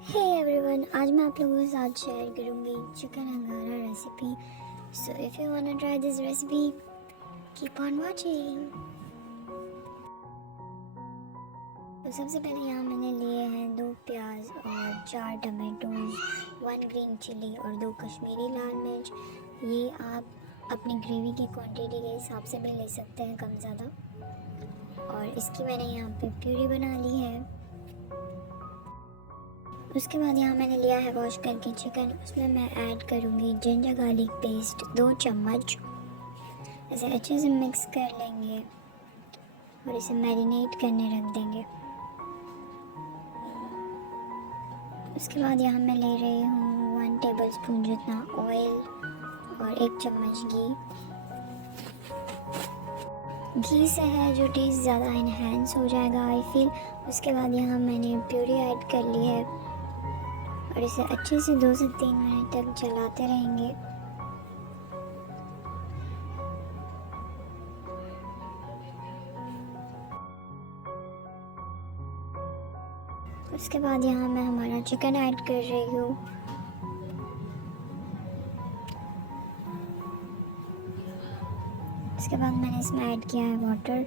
Hey everyone, आज मैं आप लोगों के साथ शेयर करूंगी chicken angara recipe. So if you want to try this recipe, keep on watching. तो सबसे पहले यहाँ मैंने लिए हैं 2 प्याज और 4 टमाटोज, 1 ग्रीन चिली और 2 कश्मीरी लाल मिर्च। ये आप अपनी ग्रेवी की क्वांटिटी के हिसाब से भी ले सकते हैं, कम ज़्यादा। और इसकी मैंने यहाँ पे प्यूरी बना ली है। उसके बाद यहाँ मैंने लिया है वॉश करके चिकन। उसमें मैं ऐड करूँगी जिंजर गार्लिक पेस्ट 2 चम्मच। इसे अच्छे से मिक्स कर लेंगे और इसे मैरिनेट करने रख देंगे। उसके बाद यहाँ मैं ले रही हूँ 1 टेबलस्पून जितना ऑयल और 1 चम्मच घी से है जो टेस्ट ज़्यादा इन्हेंस हो जाएगा आई फील। उसके बाद यहाँ मैंने प्यूरी ऐड कर ली है और इसे अच्छे से 2 से 3 मिनट तक चलाते रहेंगे। उसके बाद यहाँ मैं हमारा चिकन ऐड कर रही हूँ। उसके बाद मैंने इसमें ऐड किया है वाटर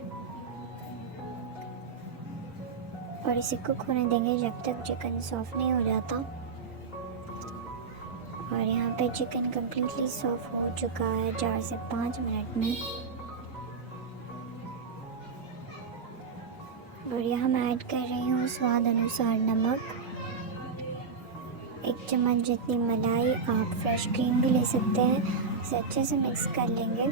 और इसे कुक होने देंगे जब तक चिकन सॉफ्ट नहीं हो जाता। और यहाँ पे चिकन कम्प्लीटली सॉफ्ट हो चुका है 4 से 5 मिनट में। और यहाँ मैं ऐड कर रही हूँ स्वाद अनुसार नमक, 1 चम्मच जितनी मलाई। आप फ्रेश क्रीम भी ले सकते हैं। इसे अच्छे से मिक्स कर लेंगे।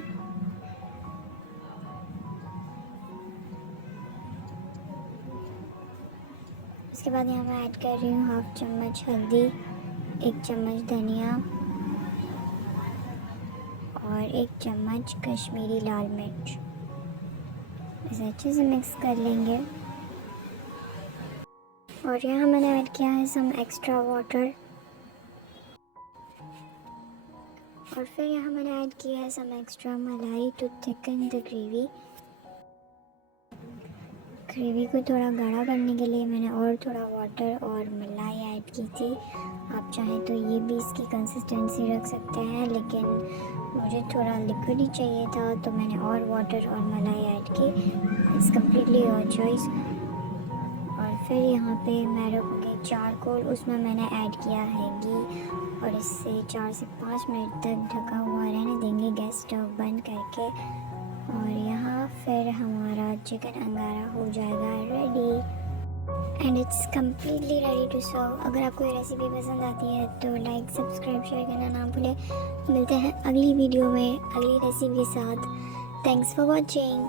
उसके बाद यहाँ मैं ऐड कर रही हूँ 1/2 चम्मच हल्दी, 1 चम्मच धनिया और 1 चम्मच कश्मीरी लाल मिर्च। इसे अच्छे से मिक्स कर लेंगे। और यहाँ मैंने ऐड किया है सम एक्स्ट्रा वाटर। और फिर यहाँ मैंने ऐड किया है सम एक्स्ट्रा मलाई टू थिकन द ग्रेवी को थोड़ा गाढ़ा करने के लिए मैंने और थोड़ा वाटर और मलाई ऐड की थी। आप चाहें तो ये भी इसकी कंसिस्टेंसी रख सकते हैं, लेकिन मुझे थोड़ा लिक्विड ही चाहिए था तो मैंने और वाटर और मलाई ऐड की। It's completely your choice. और फिर यहाँ पे मैं रखूँगी चारकोल। उसमें मैंने ऐड किया है घी और इससे 4 से 5 मिनट तक ढका हुआ रहने देंगे गैस स्टोव बंद करके। और यहाँ फिर हमारा चिकन अंगारा हो जाएगा ready and it's completely ready to serve. अगर आपको ये रेसिपी पसंद आती है तो लाइक, सब्सक्राइब, शेयर करना ना भूलें। मिलते हैं अगली वीडियो में अगली रेसिपी के साथ। Thanks for watching.